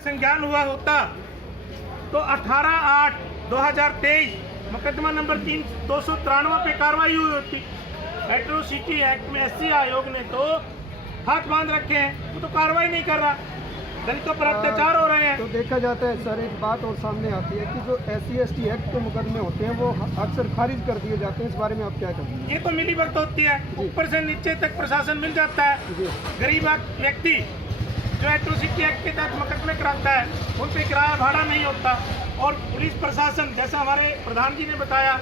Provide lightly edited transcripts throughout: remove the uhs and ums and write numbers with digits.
संज्ञान हुआ होता तो 18/8/2023 मुकदमा नंबर 293 पे कार्रवाई हुई होती। एट्रोसिटी एक्ट में SC आयोग ने तो हाथ बांध रखे हैं, वो तो कार्रवाई नहीं कर रहा, दलितों पर अत्याचार हो रहे हैं। तो देखा जाता है सर, एक बात और सामने आती है कि जो SC ST एक्ट के मुकदमे होते हैं वो अक्सर खारिज कर दिए जाते हैं। इस बारे में आप क्या कहेंगे? ये तो मिली भगत होती है, ऊपर से नीचे तक प्रशासन मिल जाता है। गरीब व्यक्ति जो एट्रोसिटी एक्ट के तहत मुकदमे कराता है उन पे किराया भाड़ा नहीं होता, और पुलिस प्रशासन जैसा हमारे प्रधान जी ने बताया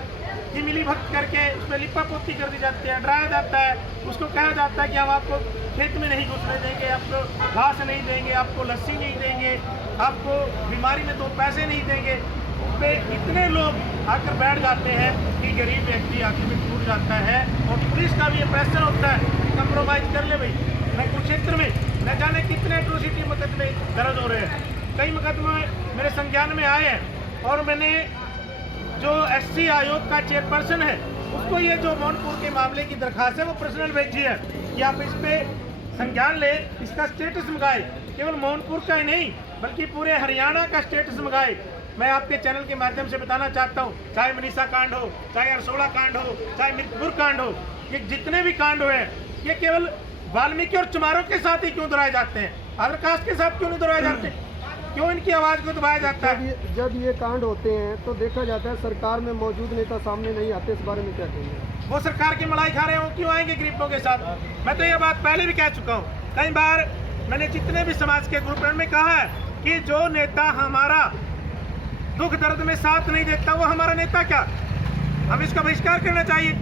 कि मिली भगत करके उसमें लिपापोती कर दी जाती है, डराया जाता है, उसको कहा जाता है कि हम आपको खेत में नहीं घुसने देंगे, आपको घास नहीं देंगे, आपको लस्सी नहीं देंगे, आपको बीमारी में 2 पैसे नहीं देंगे। पे इतने लोग आकर बैठ जाते हैं कि गरीब व्यक्ति आखिर में टूट जाता है, और पुलिस का भी ये प्रेशर होता है कि कंप्रोमाइज कर ले भाई। मैं कुरुक्षेत्र में न जाने कितने एट्रोसिटी मुकदमे दर्ज हो रहे हैं, कई मुकदमे मेरे संज्ञान में आए हैं, और मैंने जो SC आयोग का चेयरपर्सन है उसको ये जो मोहनपुर के मामले की दरखास्त है वो पर्सनल भेजी है कि आप इस पे संज्ञान ले, इसका स्टेटस मंगाए, केवल मोहनपुर का ही नहीं बल्कि पूरे हरियाणा का स्टेटस मंगाए। मैं आपके चैनल के माध्यम से बताना चाहता हूँ, चाहे मनीषा कांड हो, चाहे अरसोड़ा कांड हो, चाहे मिर्तपुर कांड हो, ये जितने भी कांड हुए हैं ये केवल वाल्मीकि और चमारों के साथ ही क्यों दोहराए जाते हैं, अदर कास्ट के साथ क्यों नहीं दोहराए जाते? क्यों इनकी आवाज़ को दबाया जाता है? जब ये कांड होते हैं तो देखा जाता है सरकार में मौजूद नेता सामने नहीं आते। इस बारे में क्या कहेंगे? वो सरकार की मलाई खा रहे हैं, वो क्यों आएंगे गरीबों के साथ? मैं तो ये बात पहले भी कह चुका हूँ, कई बार मैंने जितने भी समाज के ग्रुप में कहा है कि जो नेता हमारा दुख दर्द में साथ नहीं देता वो हमारा नेता क्या, हम इसका बहिष्कार करना चाहिए।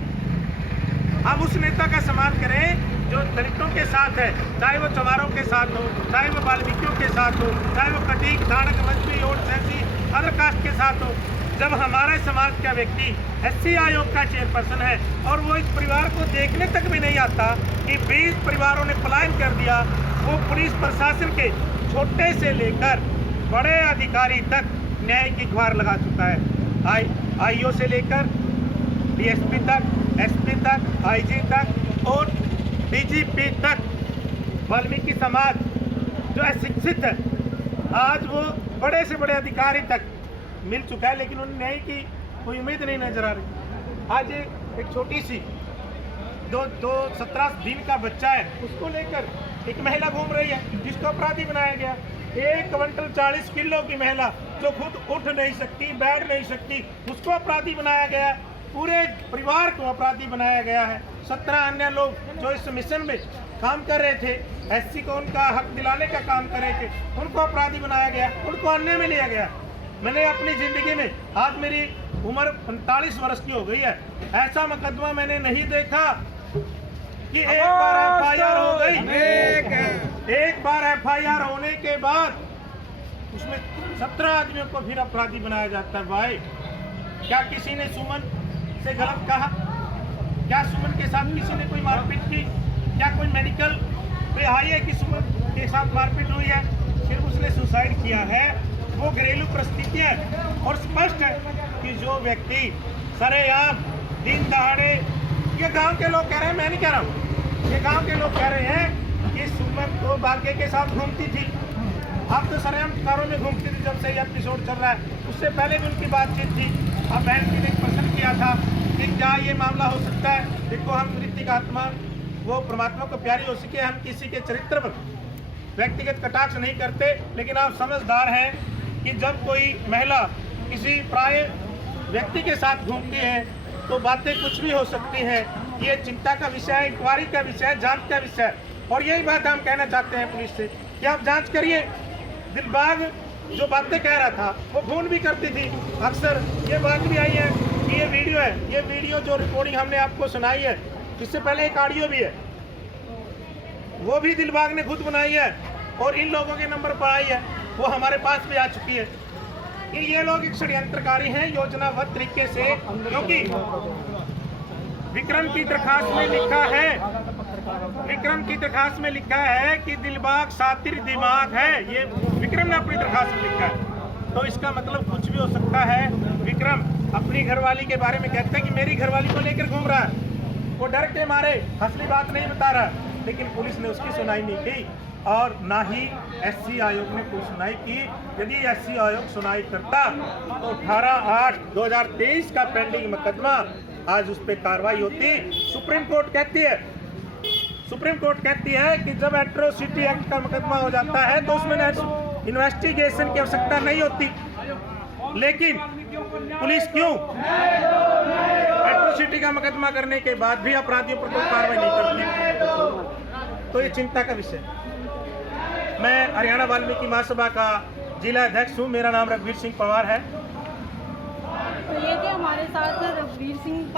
हम उस नेता का सम्मान करें जो दलितों के साथ है, चाहे वो चमारों के साथ हो, चाहे वो वाल्मीकियों के साथ हो, चाहे वो कटीक, धाड़क, मछली, ओट, सैंसी, अदर कास्ट के साथ हो। जब हमारे समाज का व्यक्ति SC आयोग का चेयरपर्सन है और वो इस परिवार को देखने तक भी नहीं आता कि 20 परिवारों ने पलायन कर दिया, वो पुलिस प्रशासन के छोटे से लेकर बड़े अधिकारी तक न्याय की गुहार लगा चुका है। IO से लेकर DSP तक, SP तक, IG तक और DGP तक वाल्मीकि समाज जो अशिक्षित है, आज वो बड़े से बड़े अधिकारी तक मिल चुका है, लेकिन उन्हें न्याय की कोई उम्मीद नहीं नजर आ रही। आज एक छोटी सी 17 दिन का बच्चा है, उसको लेकर एक महिला घूम रही है जिसको अपराधी बनाया गया। 1 क्विंटल 40 किलो की महिला जो खुद उठ नहीं सकती, बैठ नहीं सकती, उसको अपराधी बनाया गया। पूरे परिवार को अपराधी बनाया गया है। 17 अन्य लोग जो इस मिशन में काम कर रहे थे, SC को उनका हक दिलाने का काम कर रहे थे, उनको अपराधी बनाया गया, उनको अन्य में लिया गया। मैंने अपनी ज़िंदगी में, आज मेरी उम्र 45 वर्ष की हो गई है, ऐसा मुकदमा मैंने नहीं देखा कि एक बार FIR हो गई, एक बार FIR होने के बाद उसमें 17 आदमियों को फिर अपराधी बनाया जाता है। भाई, क्या किसी ने सुमन से गलत कहा? क्या सुमन के साथ किसी ने कोई मारपीट की? क्या कोई मेडिकल पे आई है कि सुमन के साथ मारपीट हुई है? सिर्फ उसने सुसाइड किया है। वो घरेलू परिस्थितियाँ और स्पष्ट है कि जो व्यक्ति सरेआम दिन दहाड़े, ये गांव के लोग कह रहे हैं, मैं नहीं कह रहा हूँ, ये गांव के लोग कह रहे हैं कि सुमन तो भाग्य के साथ घूमती थी। अब तो सरेआम कारों में घूमती थी जब से ये एपिसोड चल रहा है, उससे पहले भी उनकी बातचीत थी। अब बहन जी ने पसंद किया था कि क्या ये मामला हो सकता है। देखो, हम मृतिक आत्मा वो परमात्मा को प्यारी हो सके, हम किसी के चरित्र पर व्यक्तिगत कटाक्ष नहीं करते, लेकिन आप समझदार हैं कि जब कोई महिला किसी प्राय व्यक्ति के साथ घूमती है तो बातें कुछ भी हो सकती हैं। ये चिंता का विषय है, इंक्वायरी का विषय है, जांच का विषय है, और यही बात हम कहना चाहते हैं पुलिस से कि आप जांच करिए। दिलबाग जो बातें कह रहा था वो फोन भी करती थी अक्सर। ये बात भी आई है कि ये वीडियो है, ये वीडियो जो रिकॉर्डिंग हमने आपको सुनाई है, इससे पहले एक ऑडियो भी है, वो भी दिलबाग ने खुद बनाई है और इन लोगों के नंबर पर आई है, वो हमारे पास भी आ चुकी है कि ये लोग एक षड्यंत्रकारी हैं योजनाबद्ध तरीके से। क्योंकि विक्रम की दरखास्त में लिखा है, विक्रम की दरखास्त में लिखा है कि दिलबाग सातिर दिमाग है, ये विक्रम ने अपनी दरखास्त में लिखा है। तो इसका मतलब कुछ भी हो सकता है। विक्रम अपनी घरवाली के बारे में कहते हैं कि मेरी घरवाली को लेकर घूम रहा है, वो डर के मारे असली बात नहीं बता रहा। लेकिन पुलिस ने उसकी सुनाई नहीं की और ना ही एससी आयोग ने कोई सुनाई की। यदि एससी आयोग सुनाई करता तो 18/8/2023 का पेंडिंग मुकदमा आज उस पर कार्रवाई होती। सुप्रीम कोर्ट कहती है कि जब एट्रोसिटी एक्ट का मुकदमा हो जाता है तो उसमें इन्वेस्टिगेशन की आवश्यकता नहीं होती, लेकिन पुलिस क्यों एट्रोसिटी का मुकदमा करने के बाद भी अपराधियों पर कोई कार्रवाई नहीं करती? तो ये चिंता का विषय। मैं हरियाणा वाल्मीकि महासभा का जिला अध्यक्ष हूँ। मेरा नाम रघुवीर सिंह पवार है। तो ये थे हमारे साथ रघुवीर सिंह